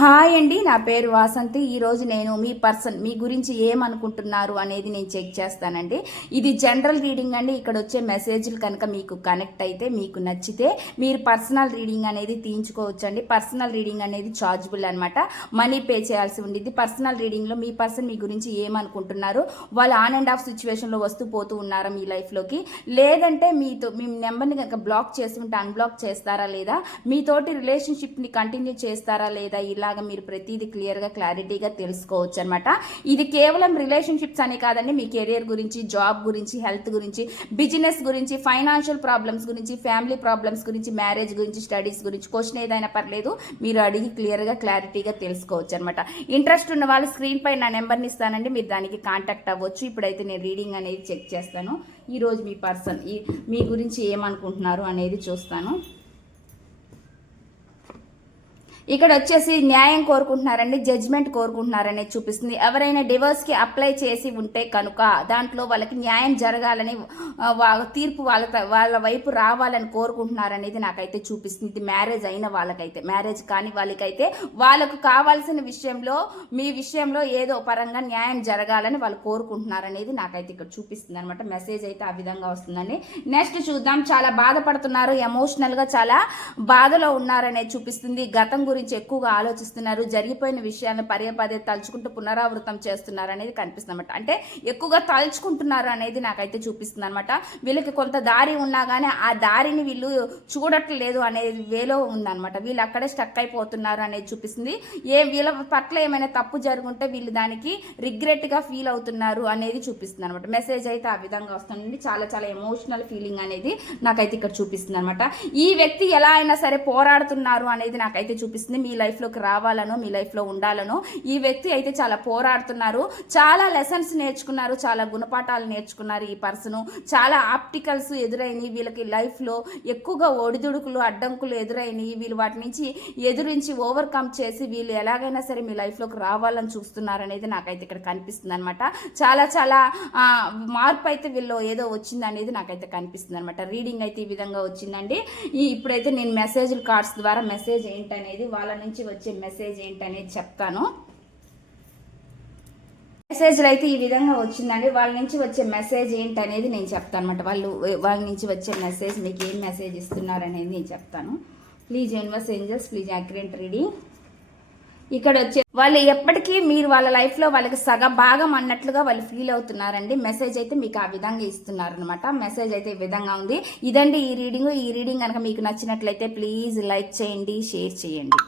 Hi అండి, నా పేరు వాసంతి. ఈరోజు నేను మీ గురించి ఏమనుకుంటున్నారు అనేది నేను చెక్ చేస్తానండి. ఇది జనరల్ రీడింగ్ అండి. ఇక్కడ వచ్చే మెసేజ్లు కనుక మీకు కనెక్ట్ అయితే, మీకు నచ్చితే మీరు పర్సనల్ రీడింగ్ అనేది తీయించుకోవచ్చు అండి. పర్సనల్ రీడింగ్ అనేది చార్జబుల్ అనమాట. మనీ పే చేయాల్సి ఉండేది. పర్సనల్ రీడింగ్లో మీ పర్సన్ మీ గురించి ఏమనుకుంటున్నారు, వాళ్ళు ఆన్ అండ్ ఆఫ్ సిచ్యువేషన్లో వస్తూ పోతూ ఉన్నారా మీ లైఫ్లోకి, లేదంటే మీ నెంబర్ని కనుక బ్లాక్ చేసి ఉంటే అన్బ్లాక్ చేస్తారా లేదా, మీతోటి రిలేషన్షిప్ని కంటిన్యూ చేస్తారా లేదా, ఇలాగ మీరు ప్రతిదీ క్లియర్గా క్లారిటీగా తెలుసుకోవచ్చు అనమాట. ఇది కేవలం రిలేషన్షిప్స్ అని కాదండి, మీ కెరియర్ గురించి, జాబ్ గురించి, హెల్త్ గురించి, బిజినెస్ గురించి, ఫైనాన్షియల్ ప్రాబ్లమ్స్ గురించి, ఫ్యామిలీ ప్రాబ్లమ్స్ గురించి, మ్యారేజ్ గురించి, స్టడీస్ గురించి, క్వశ్చన్ ఏదైనా పర్లేదు మీరు అడిగి క్లియర్గా క్లారిటీగా తెలుసుకోవచ్చు అనమాట. ఇంట్రెస్ట్ ఉన్న వాళ్ళు స్క్రీన్ పై నా నెంబర్ని ఇస్తానండి, మీరు దానికి కాంటాక్ట్ అవ్వచ్చు. ఇప్పుడైతే నేను రీడింగ్ అనేది చెక్ చేస్తాను. ఈరోజు మీ పర్సన్ మీ గురించి ఏమనుకుంటున్నారు అనేది చూస్తాను. ఇక్కడ వచ్చేసి న్యాయం కోరుకుంటున్నారండి, జడ్జ్మెంట్ కోరుకుంటున్నారనేది చూపిస్తుంది. ఎవరైనా డివోర్స్కి అప్లై చేసి ఉంటే కనుక దాంట్లో వాళ్ళకి న్యాయం జరగాలని, తీర్పు వాళ్ళ వైపు రావాలని కోరుకుంటున్నారనేది నాకైతే చూపిస్తుంది. మ్యారేజ్ అయిన వాళ్ళకైతే, మ్యారేజ్ కాని వాళ్ళకైతే వాళ్ళకు కావాల్సిన విషయంలో, మీ విషయంలో ఏదో పరంగా న్యాయం జరగాలని వాళ్ళు కోరుకుంటున్నారనేది నాకైతే ఇక్కడ చూపిస్తుంది అనమాట. మెసేజ్ అయితే ఆ విధంగా వస్తుందండి. నెక్స్ట్ చూద్దాం. చాలా బాధపడుతున్నారు, ఎమోషనల్గా చాలా బాధలో ఉన్నారనేది చూపిస్తుంది. గతం గురించి ఎక్కువగా ఆలోచిస్తున్నారు, జరిగిపోయిన విషయాలను పదే తలుచుకుంటూ పునరావృతం చేస్తున్నారు అనేది కనిపిస్తుంది అనమాట. అంటే ఎక్కువగా తలుచుకుంటున్నారు అనేది నాకైతే చూపిస్తుంది అనమాట. వీళ్ళకి కొంత దారి ఉన్నా కానీ ఆ దారిని వీళ్ళు చూడట్లేదు అనేది వేలో ఉందన్నమాట. వీళ్ళు అక్కడే స్టక్ అయిపోతున్నారు అనేది చూపిస్తుంది. వీళ్ళ పట్ల ఏమైనా తప్పు జరుగుంటే వీళ్ళు దానికి రిగ్రెట్గా ఫీల్ అవుతున్నారు అనేది చూపిస్తుంది అనమాట. మెసేజ్ అయితే ఆ విధంగా వస్తుంది. చాలా చాలా ఎమోషనల్ ఫీలింగ్ అనేది నాకైతే ఇక్కడ చూపిస్తుంది అనమాట. ఈ వ్యక్తి ఎలా అయినా సరే పోరాడుతున్నారు అనేది నాకైతే చూపిస్తుంది. మీ లైఫ్లోకి రావాలనో, మీ లైఫ్లో ఉండాలనో ఈ వ్యక్తి అయితే చాలా పోరాడుతున్నారు. చాలా లెసన్స్ నేర్చుకున్నారు, చాలా గుణపాఠాలు నేర్చుకున్నారు. ఈ పర్సన్ చాలా ఆప్టికల్స్ ఎదురైనవి వీళ్ళకి లైఫ్లో, ఎక్కువగా ఒడిదుడుకులు, అడ్డంకులు ఎదురైనవి. వీళ్ళు వాటి నుంచి ఎదురించి ఓవర్కమ్ చేసి వీళ్ళు ఎలాగైనా సరే మీ లైఫ్లోకి రావాలని చూస్తున్నారు అనేది నాకైతే ఇక్కడ కనిపిస్తుంది అనమాట. చాలా చాలా మార్పు అయితే వీళ్ళు ఏదో వచ్చింది అనేది నాకైతే కనిపిస్తుంది అనమాట. రీడింగ్ అయితే ఈ విధంగా వచ్చిందండి. ఇప్పుడైతే నేను మెసేజ్ల కార్డ్స్ ద్వారా మెసేజ్ ఏంటనేది, వాళ్ళ నుంచి వచ్చే మెసేజ్ ఏంటనేది చెప్తాను. మెసేజ్లు అయితే ఈ విధంగా వచ్చిందండి. వాళ్ళ నుంచి వచ్చే మెసేజ్ ఏంటనేది నేను చెప్తాను అనమాట. వాళ్ళ నుంచి వచ్చే మెసేజ్, మీకు ఏం మెసేజ్ ఇస్తున్నారు అనేది నేను చెప్తాను. Please universe angels, please accurate reading. ఇక్కడ వచ్చే వాళ్ళు ఎప్పటికీ మీరు వాళ్ళ లైఫ్లో వాళ్ళకి భాగం అన్నట్లుగా వాళ్ళు ఫీల్ అవుతున్నారండి. మెసేజ్ అయితే మీకు ఆ విధంగా ఇస్తున్నారనమాట. మెసేజ్ అయితే ఈ విధంగా ఉంది. ఇదండి ఈ రీడింగ్. ఈ రీడింగ్ కనుక మీకు నచ్చినట్లయితే ప్లీజ్ లైక్ చేయండి, షేర్ చేయండి.